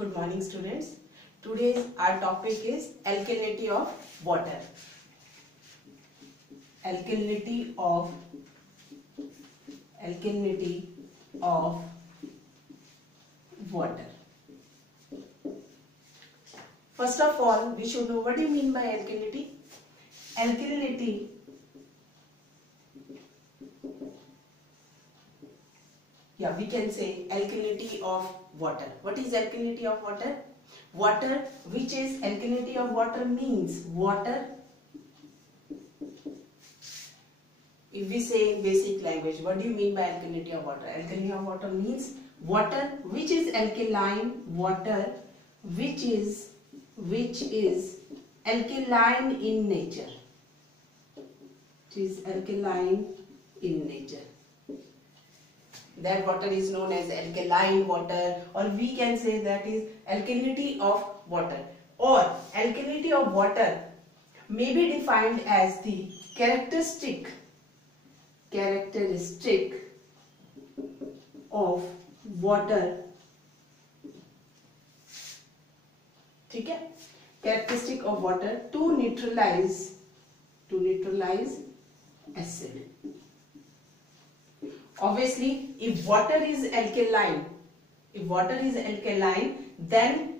Good morning, students. Today's our topic is alkalinity of water. Alkalinity of water. First of all, we should know what do you mean by alkalinity. Alkalinity we can say alkalinity of water. What is alkalinity of water? Water which is alkalinity of water means water. If we say in basic language, what do you mean by alkalinity of water? Alkalinity of water means water which is alkaline, water which is alkaline in nature. It is alkaline in nature. That water is known as alkaline water, or we can say that is alkalinity of water. Or alkalinity of water may be defined as the characteristic of water. ठीक है? Characteristic of water to neutralize acid. Obviously, if water is alkaline, then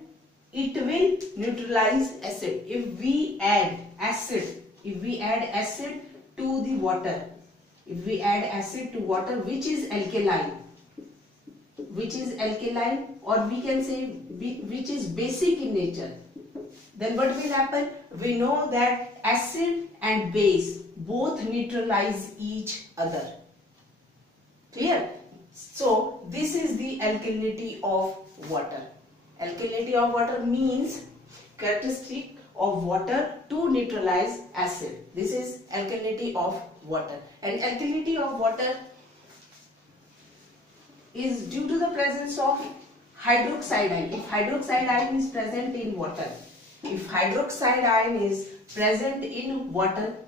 it will neutralize acid. If we add acid to the water, which is alkaline, or we can say which is basic in nature, then what will happen? We know that acid and base both neutralize each other. Clear? So this is the alkalinity of water. Alkalinity of water means characteristic of water to neutralize acid. This is alkalinity of water. And alkalinity of water is due to the presence of hydroxide ion. If hydroxide ion is present in water,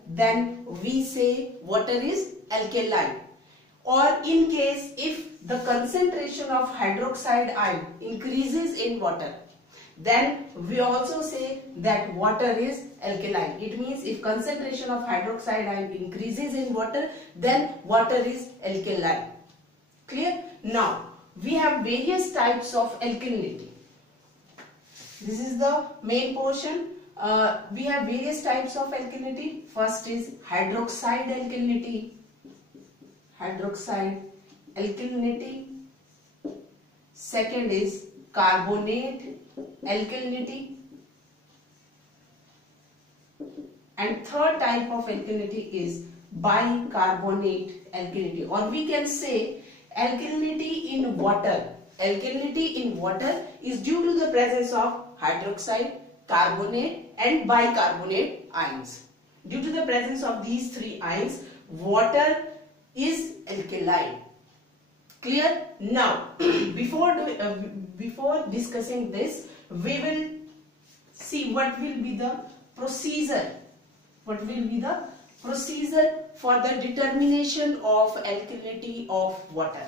then we say water is alkaline. Or in case if the concentration of hydroxide ion increases in water, then we also say that water is alkaline. It means if concentration of hydroxide ion increases in water, then water is alkaline. Clear? Now, we have various types of alkalinity. This is the main portion. We have various types of alkalinity. First is hydroxide alkalinity. Second is carbonate alkalinity, and third type of alkalinity is bicarbonate alkalinity, or we can say alkalinity in water. Alkalinity in water is due to the presence of hydroxide, carbonate and bicarbonate ions. Due to the presence of these three ions, water is alkaline. Clear? Now, before discussing this, we will see what will be the procedure. For the determination of alkalinity of water?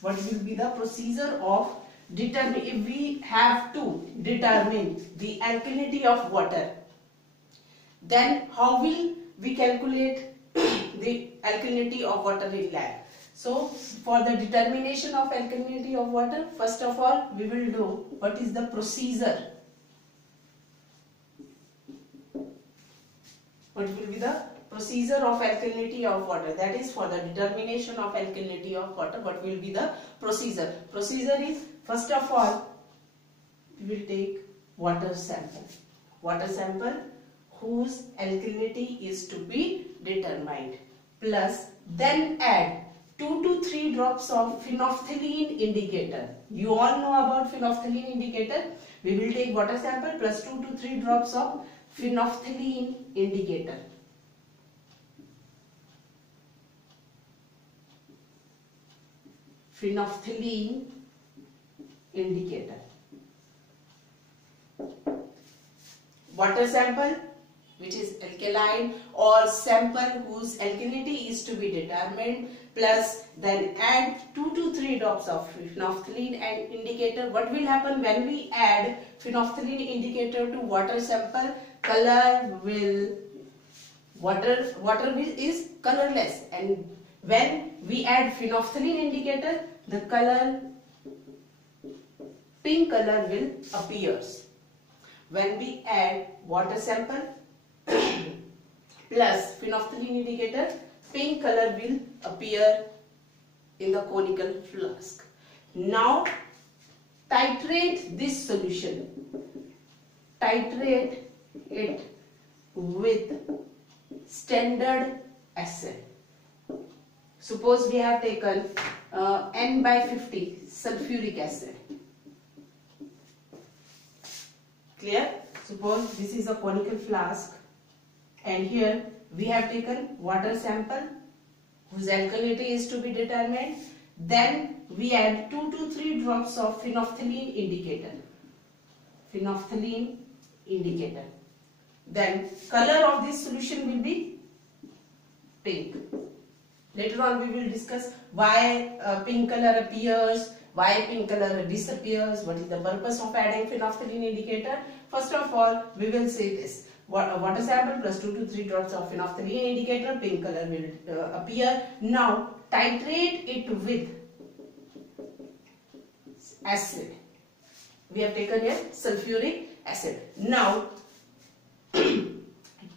What will be the procedure of if we have to determine the alkalinity of water? Then how will we calculate the alkalinity of water in lab? So, for the determination of alkalinity of water, first of all, we will do what is the procedure. What will be the procedure of alkalinity of water? That is, for the determination of alkalinity of water, what will be the procedure? Procedure is, first of all, we will take water sample whose alkalinity is to be determined, plus then add 2 to 3 drops of phenolphthalein indicator. You all know about phenolphthalein indicator. We will take water sample plus 2 to 3 drops of phenolphthalein indicator. Water sample which is alkaline, or sample whose alkalinity is to be determined, plus then add 2 to 3 drops of phenolphthalein and indicator. What will happen when we add phenolphthalein indicator to water sample? Water is colorless, and when we add phenolphthalein indicator, the pink color will appears. When we add water sample plus phenolphthalein indicator, pink color will appear in the conical flask. Now titrate this solution. Titrate it with standard acid. Suppose we have taken N/50 sulfuric acid. Clear? Suppose this is a conical flask, and here we have taken water sample whose alkalinity is to be determined. Then we add 2 to 3 drops of phenolphthalein indicator. Phenolphthalein indicator. Then color of this solution will be pink. Later on we will discuss why pink color appears, why pink color disappears, what is the purpose of adding phenolphthalein indicator. First of all, we will say this: water sample plus 2 to 3 drops of phenolphthalein indicator, pink color will appear. Now titrate it with acid. We have taken here sulfuric acid. Now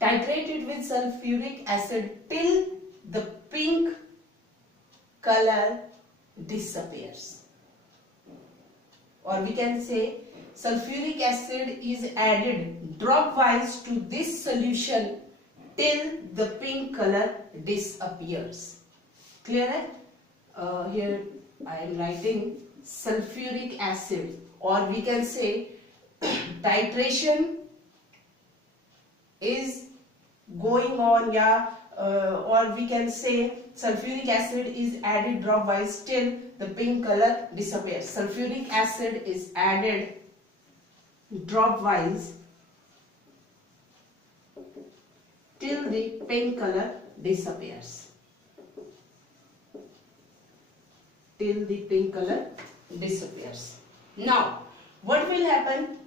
titrate it with sulfuric acid till the pink color disappears. Or we can say sulfuric acid is added drop-wise to this solution till the pink color disappears. Clear? Here I am writing sulfuric acid, or we can say titration is going on, or we can say sulfuric acid is added drop-wise till the pink color disappears. Sulfuric acid is added drop-wise till the pink color disappears. Till the pink color disappears. Now, what will happen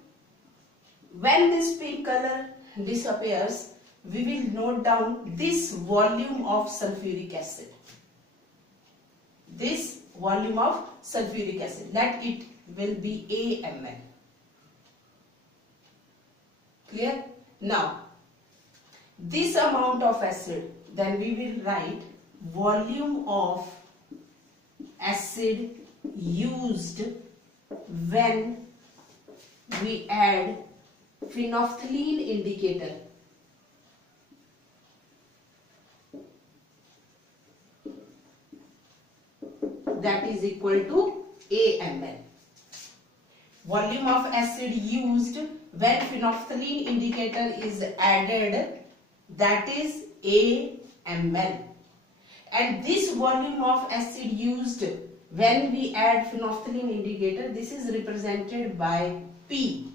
when this pink color disappears? We will note down this volume of sulfuric acid. This volume of sulfuric acid, that it will be a ml. Clear? Now, this amount of acid, then we will write volume of acid used when we add phenolphthalein indicator. That is equal to a ml. Volume of acid used when phenolphthalein indicator is added, that is a ml. And this volume of acid used when we add phenolphthalein indicator, this is represented by P.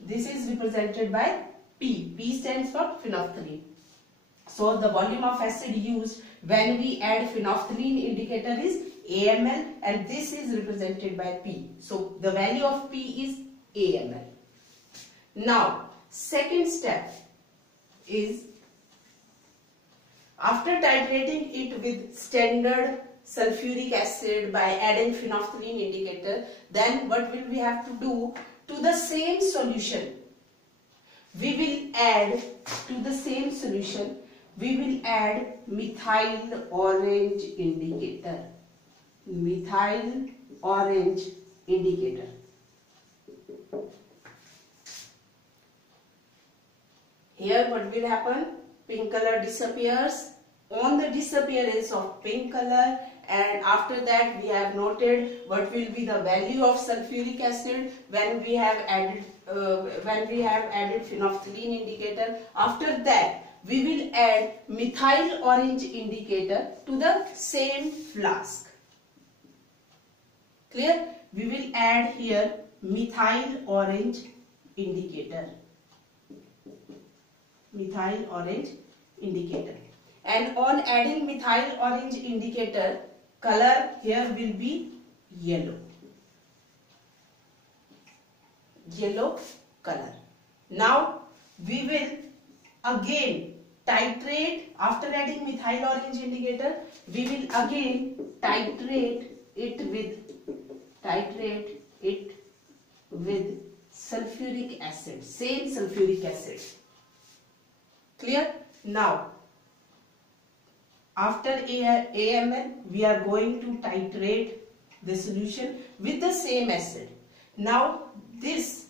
This is represented by P. P stands for phenolphthalein. So the volume of acid used when we add phenolphthalein indicator is AML, and this is represented by P. So the value of P is AML. Now, second step is, after titrating it with standard sulfuric acid by adding phenolphthalein indicator, then what will we have to do? To the same solution, we will add methyl orange indicator. Methyl orange indicator. Here what will happen? Pink color disappears. On the disappearance of pink color, and after that we have noted what will be the value of sulfuric acid when we have added phenolphthalein indicator. After that we will add methyl orange indicator to the same flask. Clear? We will add here methyl orange indicator. methyl orange indicator. And on adding methyl orange indicator, color here will be yellow. Yellow color. Now we will again titrate after adding methyl orange indicator. We will again titrate it with sulfuric acid, same sulfuric acid. Clear? Now after AML we are going to titrate the solution with the same acid. Now this,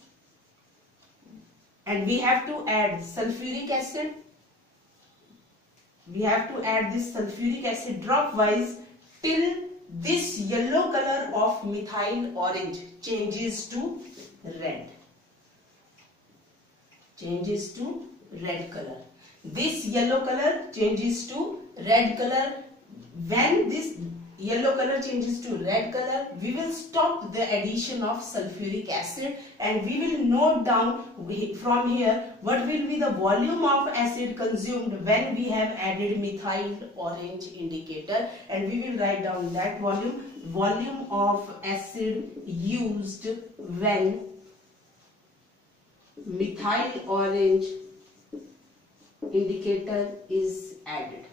and we have to add sulfuric acid. We have to add this sulfuric acid dropwise till this yellow color of methyl orange changes to red. Changes to red color. This yellow color changes to red color. When this yellow color changes to red color, we will stop the addition of sulfuric acid and we will note down from here what will be the volume of acid consumed when we have added methyl orange indicator, and we will write down that volume of acid used when methyl orange indicator is added.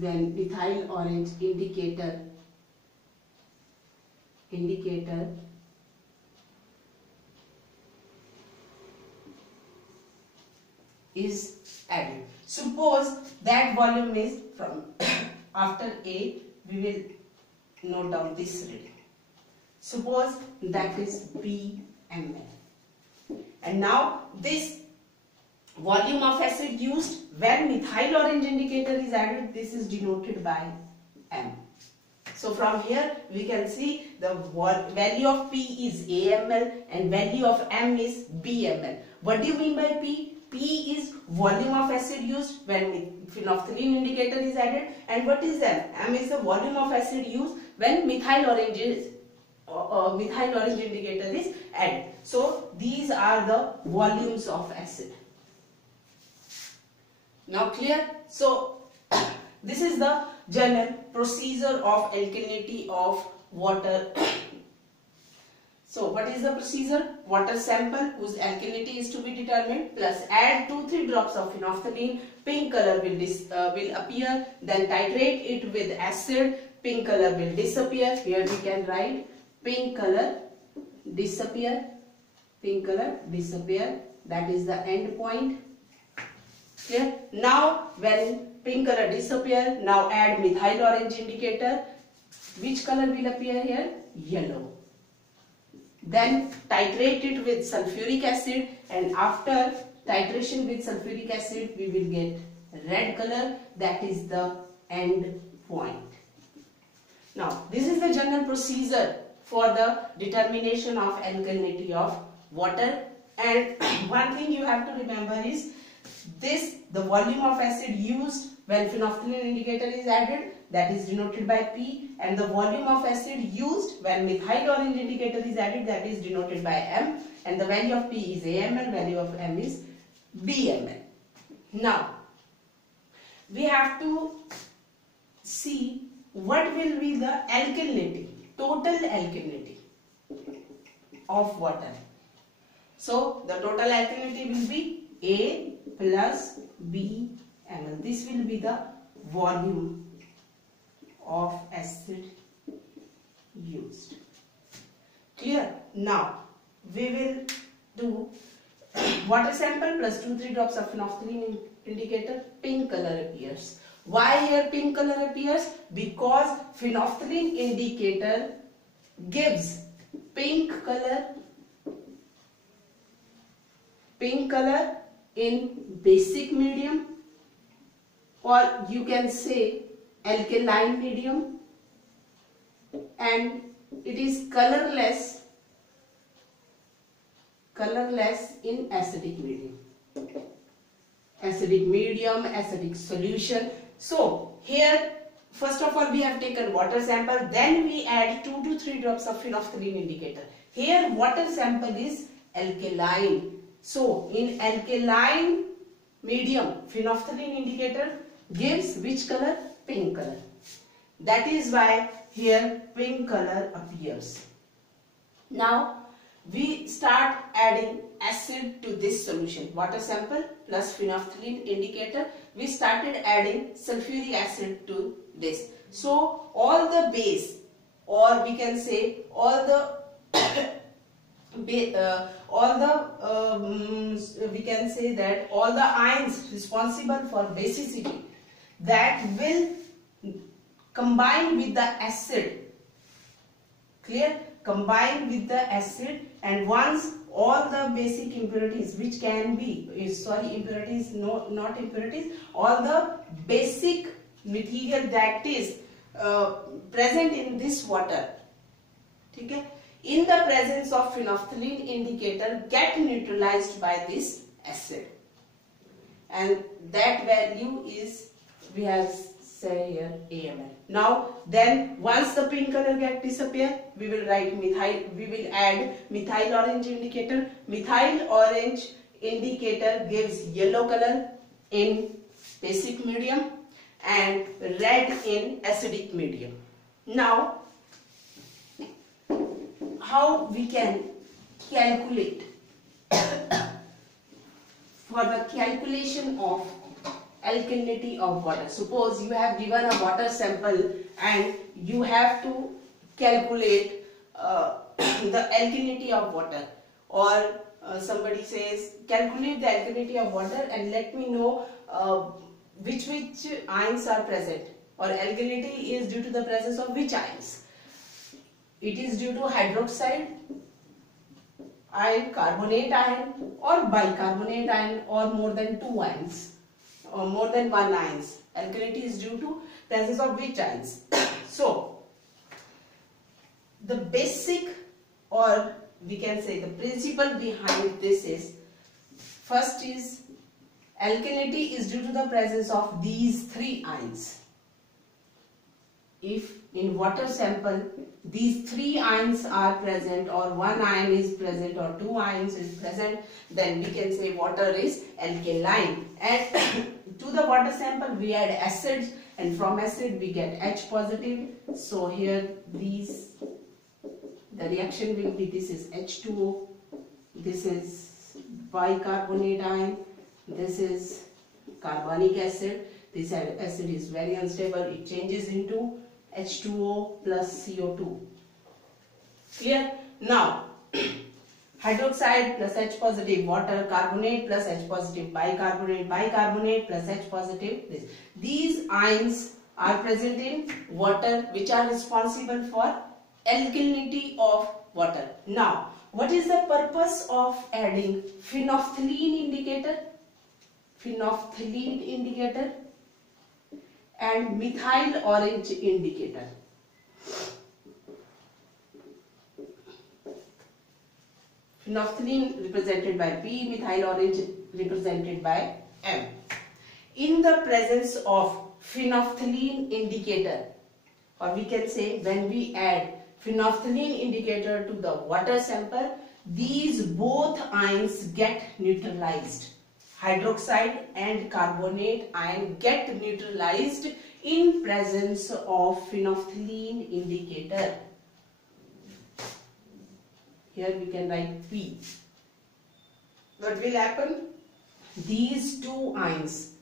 When methyl orange indicator is added. Suppose that volume is from after A, we will note down this reading. Suppose that is b.ml. And now this volume of acid used when methyl orange indicator is added, this is denoted by M. So from here we can see the value of P is AML and value of M is BML. What do you mean by P? P is volume of acid used when phenolphthalein indicator is added, and what is M? M is the volume of acid used when methyl orange indicator is added. So these are the volumes of acid. Now clear? So this is the general procedure of alkalinity of water. So what is the procedure? Water sample whose alkalinity is to be determined, plus add 2-3 drops of phenolphthalein, pink color will appear, then titrate it with acid, pink color will disappear. Here we can write pink color disappear, that is the end point. Clear? Now when pink color disappear, now add methyl orange indicator. Which color will appear here? Yellow. Then titrate it with sulfuric acid, and after titration with sulfuric acid we will get red color, that is the end point. Now this is the general procedure for the determination of alkalinity of water, and one thing you have to remember is this, the volume of acid used when phenolphthalein indicator is added, that is denoted by P, and the volume of acid used when methyl orange indicator is added, that is denoted by M, and the value of P is AML, value of M is BML. Now we have to see what will be the alkalinity, total alkalinity of water. So the total alkalinity will be A plus B ml. This will be the volume of acid used. Clear? Now we will do water sample plus 2-3 drops of phenolphthalein indicator, pink color appears. Why here pink color appears? Because phenolphthalein indicator gives pink color in basic medium, or you can say alkaline medium, and it is colorless in acidic medium. Acidic medium, acidic solution. So here first of all we have taken water sample, then we add 2 to 3 drops of phenolphthalein indicator. Here water sample is alkaline So in alkaline medium, phenolphthalein indicator gives which color? Pink color. That is why here pink color appears. Now we start adding acid to this solution. Water sample plus phenolphthalein indicator. We started adding sulfuric acid to this. So all the base, or we can say all the we can say that all the ions responsible for basicity that will combine with the acid. Clear? Combine with the acid, and once all the basic impurities which can be impurities, no, not impurities, all the basic material that is present in this water, okay, in the presence of phenolphthalein indicator get neutralized by this acid, and that value is, we have say here AML. Now then once the pink color get disappear, we will write methyl, we will add methyl orange indicator. Methyl orange indicator gives yellow color in basic medium and red in acidic medium. Now how we can calculate for the calculation of alkalinity of water. Suppose you have given a water sample and you have to calculate the alkalinity of water, or somebody says calculate the alkalinity of water and let me know which ions are present, or alkalinity is due to the presence of which ions. It is due to hydroxide ion, carbonate ion, or bicarbonate ion, or more than two ions, or more than one ions. Alkalinity is due to presence of which ions. So the basic, or we can say the principle behind this is, first is alkalinity is due to the presence of these three ions. If in water sample these three ions are present, or one ion is present, or two ions is present, then we can say water is alkaline. And to the water sample we add acid, and from acid we get H positive. So here these, the reaction will be, this is H2O, this is bicarbonate ion, this is carbonic acid. This acid is very unstable, it changes into H2O plus CO2. Clear? Now hydroxide plus H positive, water, carbonate plus H positive, bicarbonate, bicarbonate plus H positive. These ions are present in water, which are responsible for alkalinity of water. Now what is the purpose of adding phenolphthalein indicator, phenolphthalein indicator, and methyl orange indicator? Phenolphthalein represented by P, methyl orange represented by M. In the presence of phenolphthalein indicator, or we can say when we add phenolphthalein indicator to the water sample, these both ions get neutralized. Hydroxide and carbonate ion get neutralized in presence of phenolphthalein indicator. Here we can write P. What will happen? These two ions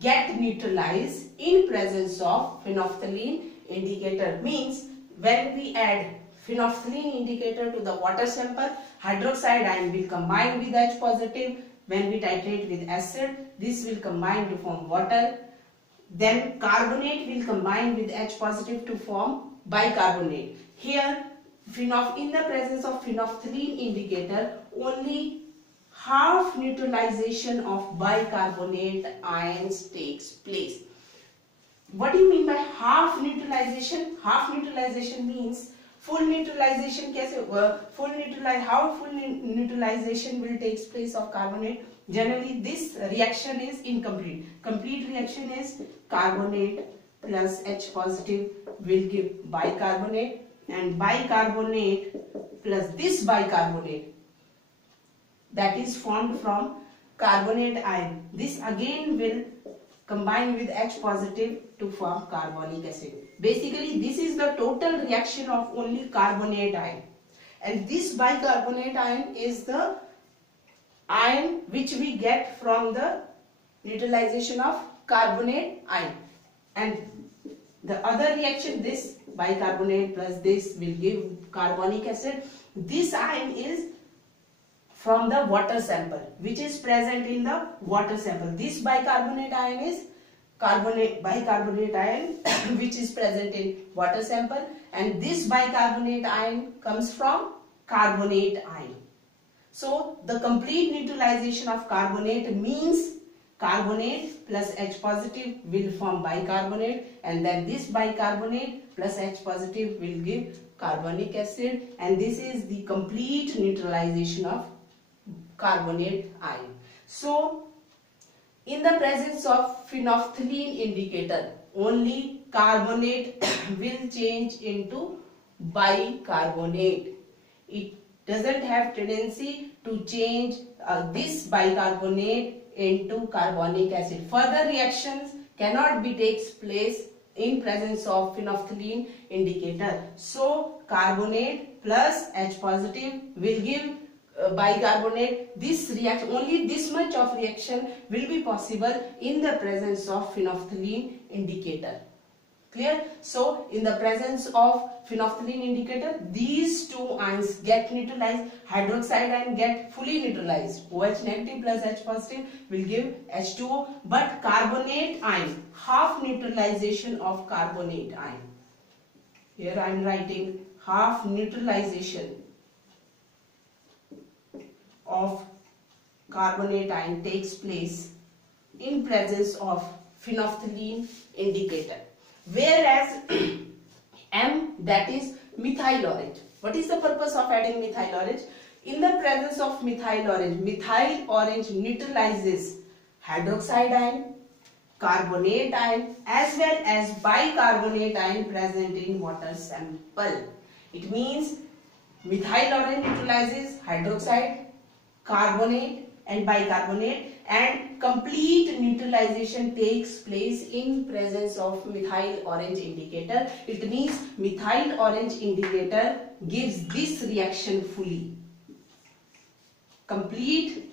get neutralized in presence of phenolphthalein indicator. Means when we add phenolphthalein indicator to the water sample, hydroxide ion will combine with H positive. When we titrate with acid, this will combine to form water. Then carbonate will combine with H positive to form bicarbonate. Here in the presence of phenolphthalein indicator, only half neutralization of bicarbonate ions takes place. What do you mean by half neutralization? Half neutralization means full neutralization. How full neutralization will take place of carbonate? Generally this reaction is incomplete. Complete reaction is carbonate plus H positive will give bicarbonate, and bicarbonate plus this bicarbonate that is formed from carbonate ion. This again will combine with H positive to form carbonic acid. Basically, this is the total reaction of only carbonate ion. And this bicarbonate ion is the ion which we get from the neutralization of carbonate ion. And the other reaction, this bicarbonate plus this will give carbonic acid. This ion is from the water sample, which is present in the water sample. This bicarbonate ion is bicarbonate ion which is present in water sample, and this bicarbonate ion comes from carbonate ion. So the complete neutralization of carbonate means carbonate plus H positive will form bicarbonate, and then this bicarbonate plus H positive will give carbonic acid, and this is the complete neutralization of carbonate ion. So in the presence of phenolphthalein indicator, only carbonate will change into bicarbonate. It doesn't have tendency to change this bicarbonate into carbonic acid. Further reactions cannot be takes place in presence of phenolphthalein indicator. So carbonate plus H positive will give bicarbonate. This reaction, only this much of reaction will be possible in the presence of phenolphthalein indicator. Clear? So in the presence of phenolphthalein indicator, these two ions get neutralized. Hydroxide ion get fully neutralized. OH negative plus H positive will give H2O, but carbonate ion, half neutralization of carbonate ion. Here I am writing half neutralization of carbonate ion takes place in presence of phenolphthalein indicator. Whereas M, that is methyl orange. What is the purpose of adding methyl orange? In the presence of methyl orange neutralizes hydroxide ion, carbonate ion as well as bicarbonate ion present in water sample. It means methyl orange neutralizes hydroxide, carbonate and bicarbonate, and complete neutralization takes place in presence of methyl orange indicator. It means methyl orange indicator gives this reaction fully. Complete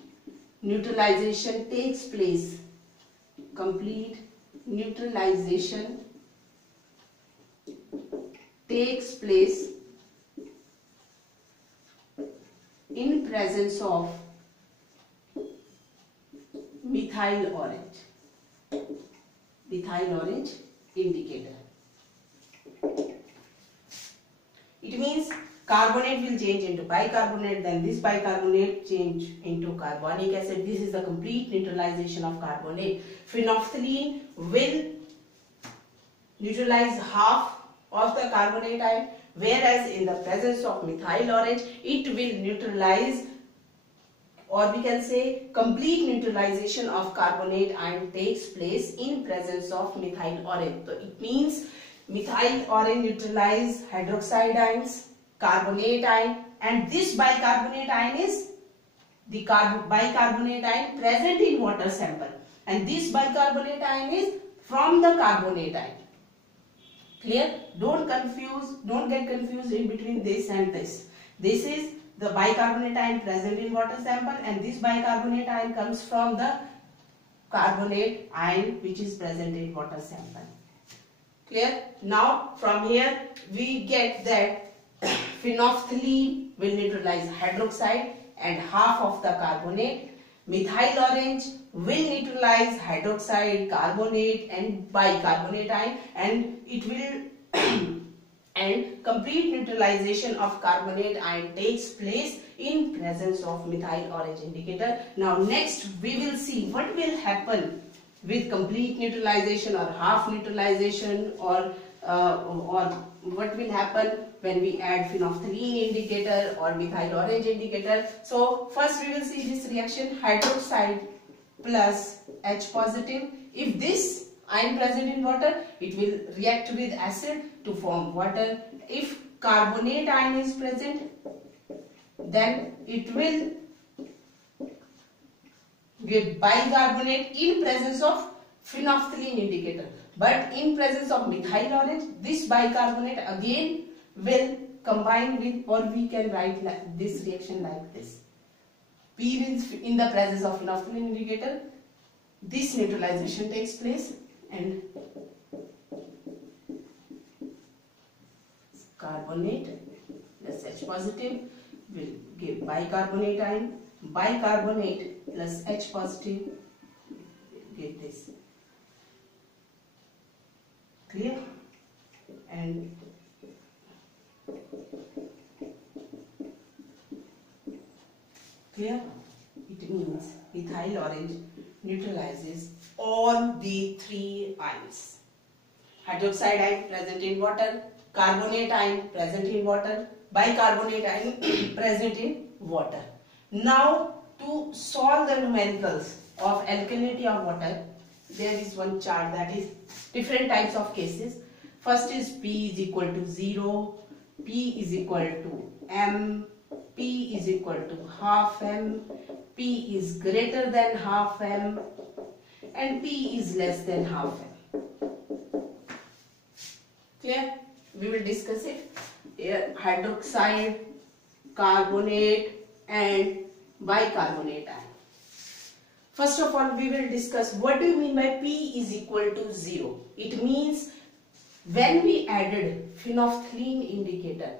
neutralization takes place. Complete neutralization takes place in presence of methyl orange indicator. It means carbonate will change into bicarbonate, then this bicarbonate change into carbonic acid. This is the complete neutralization of carbonate. Phenolphthalein will neutralize half of the carbonate ion, whereas in the presence of methyl orange it will neutralize, or we can say complete neutralization of carbonate ion takes place in presence of methyl orange. So it means methyl orange neutralize hydroxide ions, carbonate ion, and this bicarbonate ion is the bicarbonate ion present in water sample, and this bicarbonate ion is from the carbonate ion. Clear? Don't get confused in between this and this. This is the bicarbonate ion present in water sample, and this bicarbonate ion comes from the carbonate ion which is present in water sample. Clear? Now from here we get that phenolphthalein will neutralize hydroxide and half of the carbonate. Methyl orange will neutralize hydroxide, carbonate and bicarbonate ion, and it will and complete neutralization of carbonate ion takes place in presence of methyl orange indicator. Now next we will see what will happen with complete neutralization or half neutralization, or what will happen when we add phenolphthalein indicator or methyl orange indicator. So first we will see this reaction, hydroxide plus H positive. If this ion present in water, it will react with acid to form water. If carbonate ion is present, then it will give bicarbonate in presence of phenolphthalein indicator. But in presence of methyl orange, this bicarbonate again will combine with, or we can write like this reaction like this. P means in the presence of phenolphthalein indicator, this neutralization takes place and carbonate plus H positive will give bicarbonate ion. Bicarbonate plus H positive will give this. Clear? And clear? It means methyl orange neutralizes all the three ions. Hydroxide ion present in water, carbonate ion present in water, bicarbonate ion present in water. Now to solve the numericals of alkalinity of water, there is one chart, that is different types of cases. First is P is equal to 0, P is equal to M, P is equal to half M, P is greater than half M, and P is less than half M. Clear? We will discuss it. Here hydroxide, carbonate and bicarbonate ion. First of all, we will discuss what do you mean by P is equal to 0. It means when we added phenolphthalein indicator,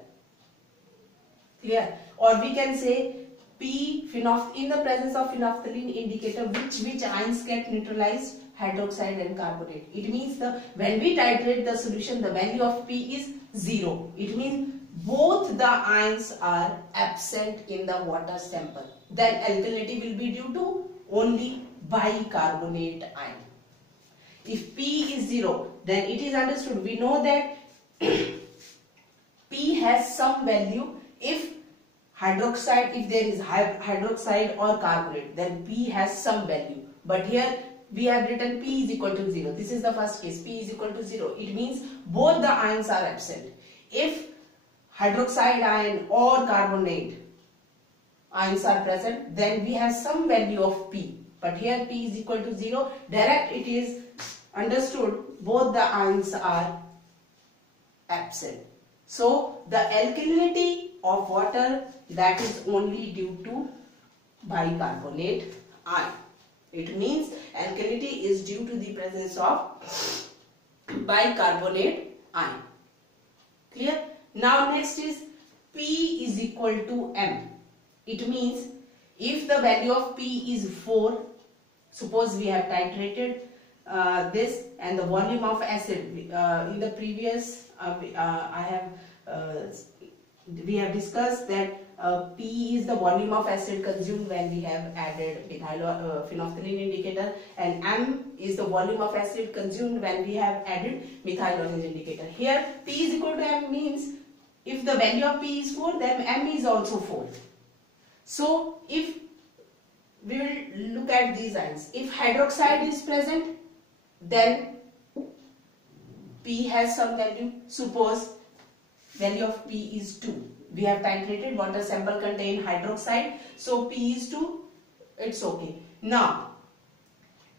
clear, or we can say P in the presence of phenolphthalein indicator, which ions get neutralized? Hydroxide and carbonate. It means when we titrate the solution, the value of P is 0. It means both the ions are absent in the water sample. Then alkalinity will be due to only bicarbonate ion. If P is 0, then it is understood. We know that P has some value if hydroxide, if there is hydroxide or carbonate, then P has some value. But here we have written P is equal to 0. This is the first case, P is equal to 0. It means both the ions are absent. If hydroxide ion or carbonate ions are present, then we have some value of P. But here P is equal to 0. Direct it is understood both the ions are absent. So the alkalinity of water, that is only due to bicarbonate ion. It means alkalinity is due to the presence of bicarbonate ion. Clear? Now next is P is equal to M. It means if the value of P is 4, suppose we have titrated this and the volume of acid, in the previous we have discussed that P is the volume of acid consumed when we have added phenolphthalein indicator, and M is the volume of acid consumed when we have added methyl orange indicator. Here P is equal to M means if the value of P is 4, then M is also 4. So if we will look at these ions, if hydroxide is present, then P has some value. Suppose value of P is 2. We have titrated, water sample contain hydroxide, so P is 2, it's okay. Now,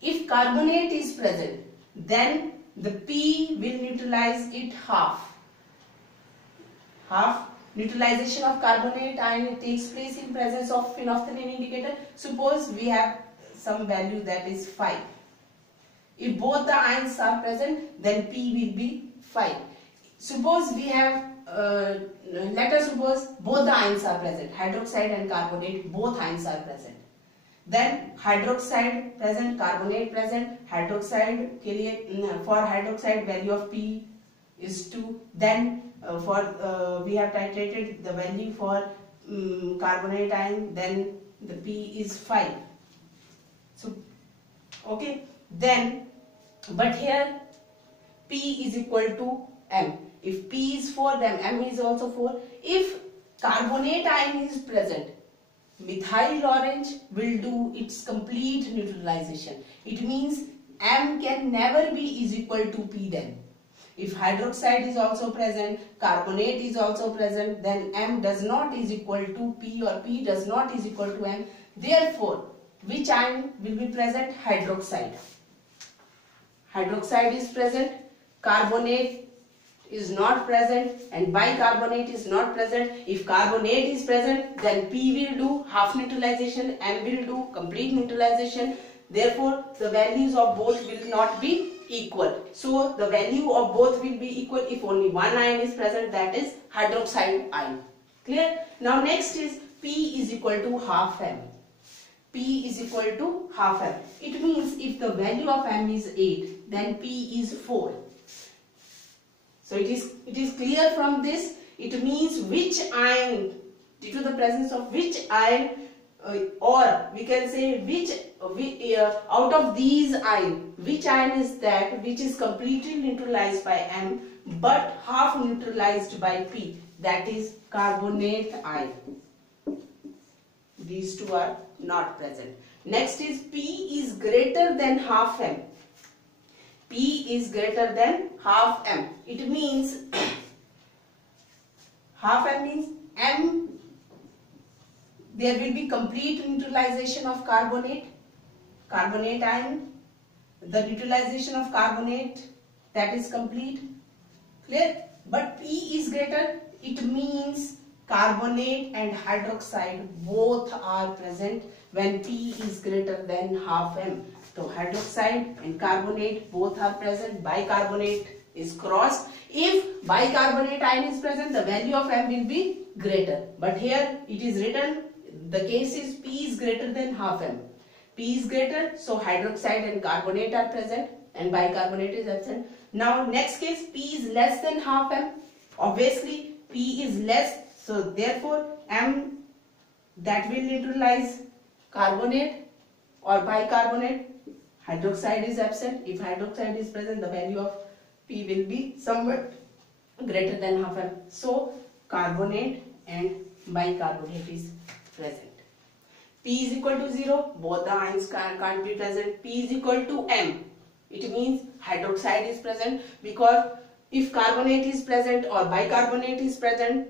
if carbonate is present, then the P will neutralize it half. Neutralization of carbonate ion takes place in presence of phenolphthalein indicator. Suppose we have some value that is 5. If both the ions are present, then P will be 5. Suppose we have let us suppose both the ions are present, hydroxide and carbonate, both ions are present. Then hydroxide present, carbonate present, hydroxide के लिए for hydroxide value of P is 2. Then we have titrated the value for carbonate ion, then the P is 5. So okay, then but here P is equal to M. If P is 4, then M is also 4. If carbonate ion is present, methyl orange will do its complete neutralization. It means M can never be is equal to P then. If hydroxide is also present, carbonate is also present, then M does not is equal to P or P does not is equal to M. Therefore, which ion will be present? Hydroxide. Hydroxide is present, carbonate is not present, and bicarbonate is not present. If carbonate is present, then P will do half neutralization, M will do complete neutralization. Therefore, the values of both will not be equal. So, the value of both will be equal if only one ion is present, that is hydroxide ion. Clear? Now, next is P is equal to half M. P is equal to half M. It means if the value of M is 8, then P is 4. So it is clear from this. It means which ion, due to the presence of which ion, or we can say which out of these ion, which ion is that which is completely neutralized by M but half neutralized by P, that is carbonate ion. These two are not present. Next is P is greater than half M. P is greater than half M. It means half M means M, there will be complete neutralization of carbonate ion. The neutralization of carbonate, that is complete. Clear? But P is greater, it means carbonate and hydroxide both are present when P is greater than half M. So hydroxide and carbonate both are present. Bicarbonate is crossed. If bicarbonate ion is present, the value of M will be greater. But here it is written, the case is P is greater than half M. P is greater, so hydroxide and carbonate are present and bicarbonate is absent. Now next case, P is less than half M. Obviously P is less, so therefore M that will neutralize carbonate or bicarbonate. Hydroxide is absent. If hydroxide is present, the value of P will be somewhat greater than half M. So carbonate and bicarbonate is present. P is equal to 0, both the ions can't be present. P is equal to M. It means hydroxide is present, because if carbonate is present or bicarbonate is present,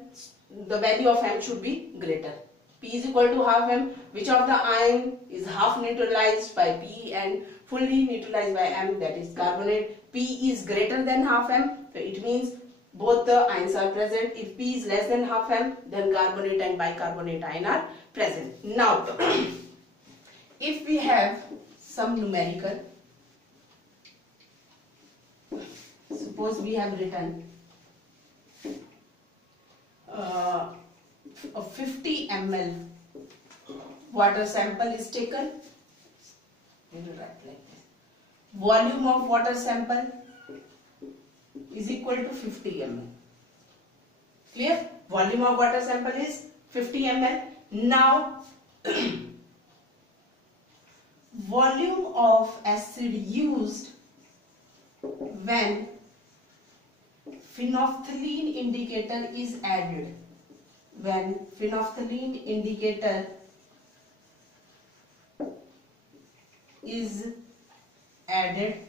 the value of M should be greater. P is equal to half M. Which of the ion is half neutralized by P and fully neutralized by M, that is carbonate. P is greater than half M, so it means both the ions are present. If P is less than half M, then carbonate and bicarbonate ion are present. Now, if we have some numerical, suppose we have written a 50 ml water sample is taken. We will write like this. Volume of water sample is equal to 50 ml. Clear? Volume of water sample is 50 ml. Now, volume of acid used when phenolphthalein indicator is added. When phenolphthalein indicator is added